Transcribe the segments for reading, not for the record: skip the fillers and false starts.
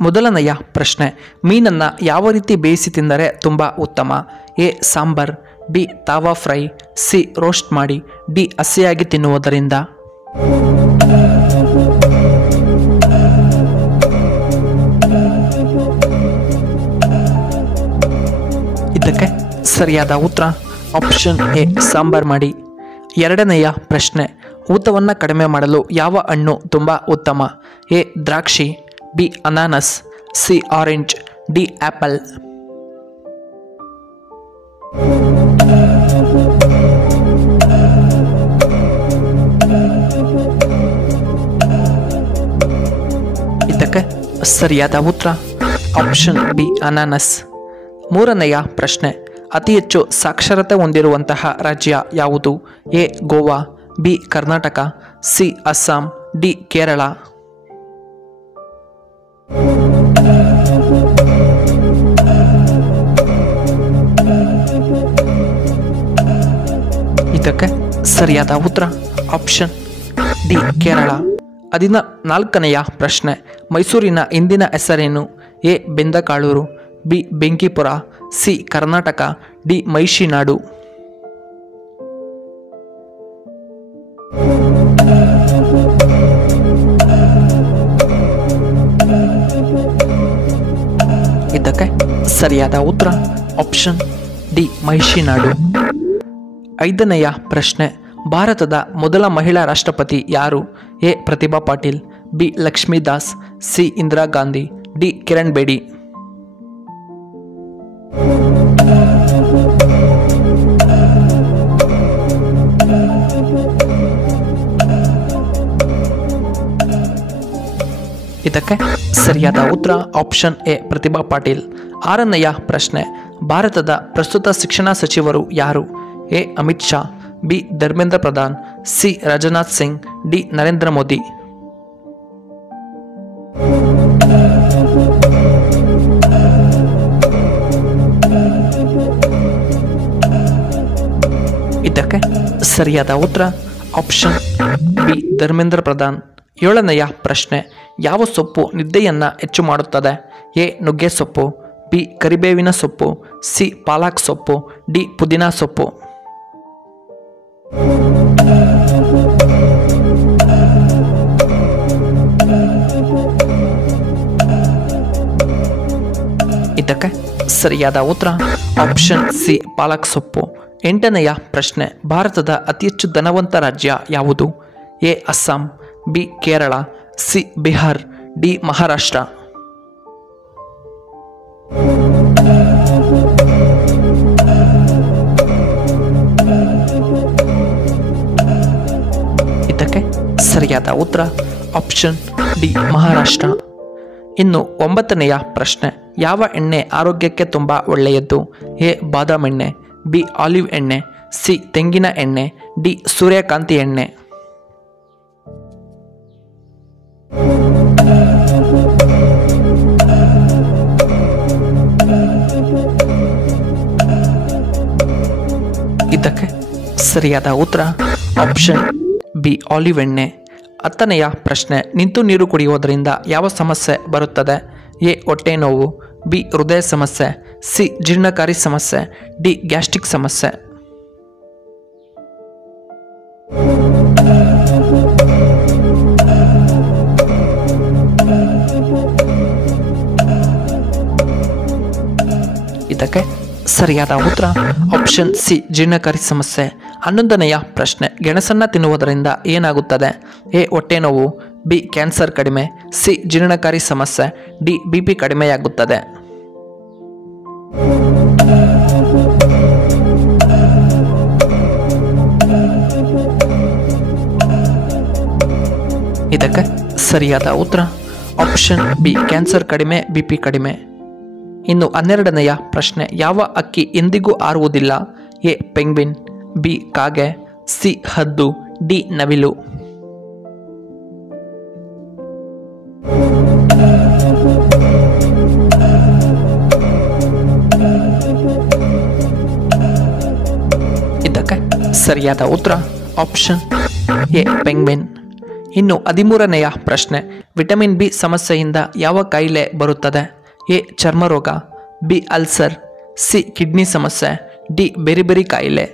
ಮೊದಲನೆಯ ಪ್ರಶ್ನೆ, ಮೀನನ್ನು ಯಾವ ರೀತಿ ಬೇಯಿಸಿ ತಿಂದರೆ ತುಂಬ ಉತ್ತಮ? A sambar, B tawa fry, C roast ಮಾಡಿ, ಡಿ ಹಸಿಯಾಗಿ ತಿನ್ನುವುದರಿಂದ. ಇದಕ್ಕೆ ಸರಿಯಾದ ಉತ್ತರ ಆಪ್ಷನ್ ಎ ಸಾಂಬಾರ್ ಮಾಡಿ. ಎರಡನೆಯ ಪ್ರಶ್ನೆ, ಊತವನ್ನು ಕಡಿಮೆ ಮಾಡಲು ಯಾವ ಹಣ್ಣು ತುಂಬ ಉತ್ತಮ? ಎ ದ್ರಾಕ್ಷಿ, ಬಿ ಅನಾನಸ್, ಸಿ ಆರೆಂಜ್, ಡಿ ಆ್ಯಪಲ್. ಇದಕ್ಕೆ ಸರಿಯಾದ ಉತ್ತರ ಆಪ್ಷನ್ ಬಿ ಅನಾನಸ್. ಮೂರನೆಯ ಪ್ರಶ್ನೆ, ಅತಿ ಹೆಚ್ಚು ಸಾಕ್ಷರತೆ ಹೊಂದಿರುವಂತಹ ರಾಜ್ಯ ಯಾವುದು? A Goa, B Karnataka, C Assam, D Kerala. ಇದಕ್ಕೆ ಸರಿಯಾದ ಉತ್ತರ ಆಪ್ಷನ್ ಡಿ ಕೇರಳ. 14ನೆಯ ಪ್ರಶ್ನೆ, ಮೈಸೂರಿನ ಇಂದಿನ ಹೆಸರೇನು? A Bendakaluru, B Benkipura, C Karnataka, D Maishinadu. ಇದಕ್ಕೆ ಸರಿಯಾದ ಉತ್ತರ ಆಪ್ಷನ್ ಡಿ ಮೈಷಿನಾಡು. 5ನೆಯ ಪ್ರಶ್ನೆ, ಭಾರತದ ಮೊದಲ ಮಹಿಳಾ ರಾಷ್ಟ್ರಪತಿ ಯಾರು? A Pratibha Patil, B Lakshmi Das, C Indira Gandhi, D Kiran Bedi. ಇದಕ್ಕೆ ಸರಿಯಾದ ಉತ್ತರ ಆಪ್ಷನ್ ಎ ಪ್ರತಿಭಾ ಪಾಟೀಲ್. 6ನೆಯ ಪ್ರಶ್ನೆ, ಭಾರತದ ಪ್ರಸ್ತುತ ಶಿಕ್ಷಣ ಸಚಿವರು ಯಾರು? A Amit Shah, B Dharmendra Pradhan, C Rajnath Singh, D Narendra Modi. ಇದಕ್ಕೆ ಸರಿಯಾದ ಉತ್ತರ ಆಪ್ಷನ್ ಬಿ ಧರ್ಮೇಂದ್ರ ಪ್ರಧಾನ್. 7ನೆಯ ಪ್ರಶ್ನೆ, ಯಾವ ಸೊಪ್ಪು ನಿದ್ದೆಯನ್ನು ಹೆಚ್ಚು ಮಾಡುತ್ತದೆ? ಎ ನುಗ್ಗೆ ಸೊಪ್ಪು, ಬಿ ಕರಿಬೇವಿನ ಸೊಪ್ಪು, ಸಿ ಪಾಲಕ್ ಸೊಪ್ಪು, ಡಿ ಪುದೀನಾ ಸೊಪ್ಪು. ಇದಕ್ಕೆ ಸರಿಯಾದ ಉತ್ತರ ಆಪ್ಷನ್ ಸಿ ಪಾಲಕ್ ಸೊಪ್ಪು. 8ನೆಯ ಪ್ರಶ್ನೆ, ಭಾರತದ ಅತಿ ಹೆಚ್ಚು ಧನವಂತ ರಾಜ್ಯ ಯಾವುದು? A Assam, B Kerala, C Bihar, D Maharashtra. ಇದಕ್ಕೆ ಸರಿಯಾದ ಉತ್ತರ ಆಪ್ಷನ್ ಡಿ ಮಹಾರಾಷ್ಟ್ರ. ಇನ್ನು 9ನೆಯ ಪ್ರಶ್ನೆ, ಯಾವ ಎಣ್ಣೆ ಆರೋಗ್ಯಕ್ಕೆ ತುಂಬ ಒಳ್ಳೆಯದು? ಎ ಬಾದಾಮ್ ಎಣ್ಣೆ, ಬಿ ಆಲಿವ್ ಎಣ್ಣೆ, ಸಿ ತೆಂಗಿನ ಎಣ್ಣೆ, ಡಿ ಸೂರ್ಯಕಾಂತಿ ಎಣ್ಣೆ. ಇದಕ್ಕೆ ಸರಿಯಾದ ಉತ್ತರ ಆಪ್ಷನ್ ಬಿ ಆಲಿವ್ ಎಣ್ಣೆ. 10ನೆಯ ಪ್ರಶ್ನೆ, ನಿಂತು ನೀರು ಕುಡಿಯುವುದರಿಂದ ಯಾವ ಸಮಸ್ಯೆ ಬರುತ್ತದೆ? ಎ ಹೊಟ್ಟೆ ನೋವು, ಬಿ ಹೃದಯ ಸಮಸ್ಯೆ, ಸಿ ಜೀರ್ಣಕಾರಿ ಸಮಸ್ಯೆ, ಡಿ ಗ್ಯಾಸ್ಟ್ರಿಕ್ ಸಮಸ್ಯೆ. ಇದಕ್ಕೆ ಸರಿಯಾದ ಉತ್ತರ ಆಪ್ಷನ್ ಸಿ ಜೀರ್ಣಕಾರಿ ಸಮಸ್ಯೆ. 11ನೆಯ ಪ್ರಶ್ನೆ, ಗೆಣಸನ್ನು ತಿನ್ನುವುದರಿಂದ ಏನಾಗುತ್ತದೆ? ಎ ಹೊಟ್ಟೆ ನೋವು, ಬಿ ಕ್ಯಾನ್ಸರ್ ಕಡಿಮೆ, ಸಿ ಜೀರ್ಣಕಾರಿ ಸಮಸ್ಯೆ, ಡಿ ಬಿಪಿ ಕಡಿಮೆಯಾಗುತ್ತದೆ. ಇದಕ್ಕೆ ಸರಿಯಾದ ಉತ್ತರ ಆಪ್ಷನ್ ಬಿ ಕ್ಯಾನ್ಸರ್ ಕಡಿಮೆ, ಬಿಪಿ ಕಡಿಮೆ. ಇನ್ನು 12ನೆಯ ಪ್ರಶ್ನೆ, ಯಾವ ಅಕ್ಕಿ ಎಂದಿಗೂ ಹಾರುವುದಿಲ್ಲ? ಎ ಪೆಂಗ್ವಿನ್, ಬಿ ಕಾಗೆ, ಸಿ ಹದ್ದು, ಡಿ ನವಿಲು. ಇದಕ್ಕೆ ಸರಿಯಾದ ಉತ್ತರ ಆಪ್ಷನ್ ಎ ಪೆಂಗ್ವಿನ್. ಇನ್ನು 13ನೆಯ ಪ್ರಶ್ನೆ, ವಿಟಮಿನ್ ಬಿ ಸಮಸ್ಯೆಯಿಂದ ಯಾವ ಕಾಯಿಲೆ ಬರುತ್ತದೆ? ಎ ಚರ್ಮರೋಗ, ಬಿ ಅಲ್ಸರ್, ಸಿ ಕಿಡ್ನಿ ಸಮಸ್ಯೆ, ಡಿ ಬೇರೆ ಬೇರೆ ಕಾಯಿಲೆ.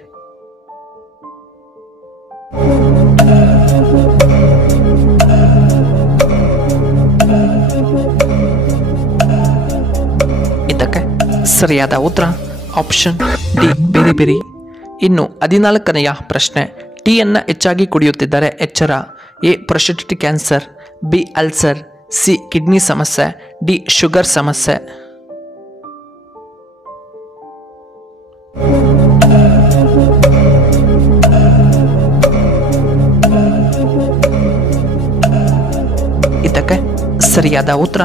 ಇದಕ್ಕೆ ಸರಿಯಾದ ಉತ್ತರ ಆಪ್ಷನ್ ಡಿ ಬೇರೆ ಬೇರೆ. ಇನ್ನು 14ನೆಯ ಪ್ರಶ್ನೆ, ಟೀಯನ್ನು ಹೆಚ್ಚಾಗಿ ಕುಡಿಯುತ್ತಿದ್ದರೆ ಎಚ್ಚರ. A prostate cancer, B ulcer, C kidney ಸಮಸ್ಯೆ, ಡಿ ಶುಗರ್ ಸಮಸ್ಯೆ. ಇದಕ್ಕೆ ಸರಿಯಾದ ಉತ್ತರ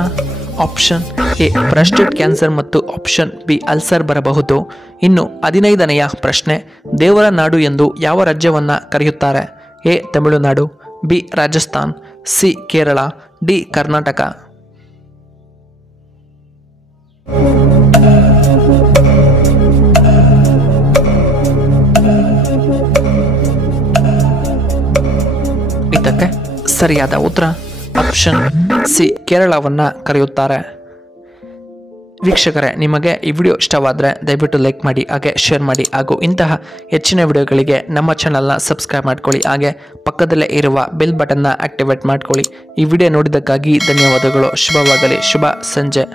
ಆಪ್ಷನ್ ಎ ಪ್ರಾಸ್ಟೇಟ್ ಕ್ಯಾನ್ಸರ್ ಮತ್ತು ಆಪ್ಷನ್ ಬಿ ಅಲ್ಸರ್ ಬರಬಹುದು. ಇನ್ನು 15ನೆಯ ಪ್ರಶ್ನೆ, ದೇವರ ನಾಡು ಎಂದು ಯಾವ ರಾಜ್ಯವನ್ನು ಕರೆಯುತ್ತಾರೆ? A Tamil Nadu, B Rajasthan, C Kerala, D Karnataka. ಇದಕ್ಕೆ ಸರಿಯಾದ ಉತ್ತರ ಆಪ್ಷನ್ ಸಿ ಕೇರಳವನ್ನು ಕರೆಯುತ್ತಾರೆ. ವೀಕ್ಷಕರೇ, ನಿಮಗೆ ಈ ವಿಡಿಯೋ ಇಷ್ಟವಾದರೆ ದಯವಿಟ್ಟು ಲೈಕ್ ಮಾಡಿ, ಹಾಗೆ ಶೇರ್ ಮಾಡಿ, ಹಾಗೂ ಇಂತಹ ಹೆಚ್ಚಿನ ವಿಡಿಯೋಗಳಿಗೆ ನಮ್ಮ ಚಾನಲ್ನ ಸಬ್ಸ್ಕ್ರೈಬ್ ಮಾಡ್ಕೊಳ್ಳಿ, ಹಾಗೆ ಪಕ್ಕದಲ್ಲೇ ಇರುವ ಬೆಲ್ ಬಟನ್ನ ಆಕ್ಟಿವೇಟ್ ಮಾಡ್ಕೊಳ್ಳಿ. ಈ ವಿಡಿಯೋ ನೋಡಿದ್ದಕ್ಕಾಗಿ ಧನ್ಯವಾದಗಳು. ಶುಭವಾಗಲಿ. ಶುಭ ಸಂಜೆ.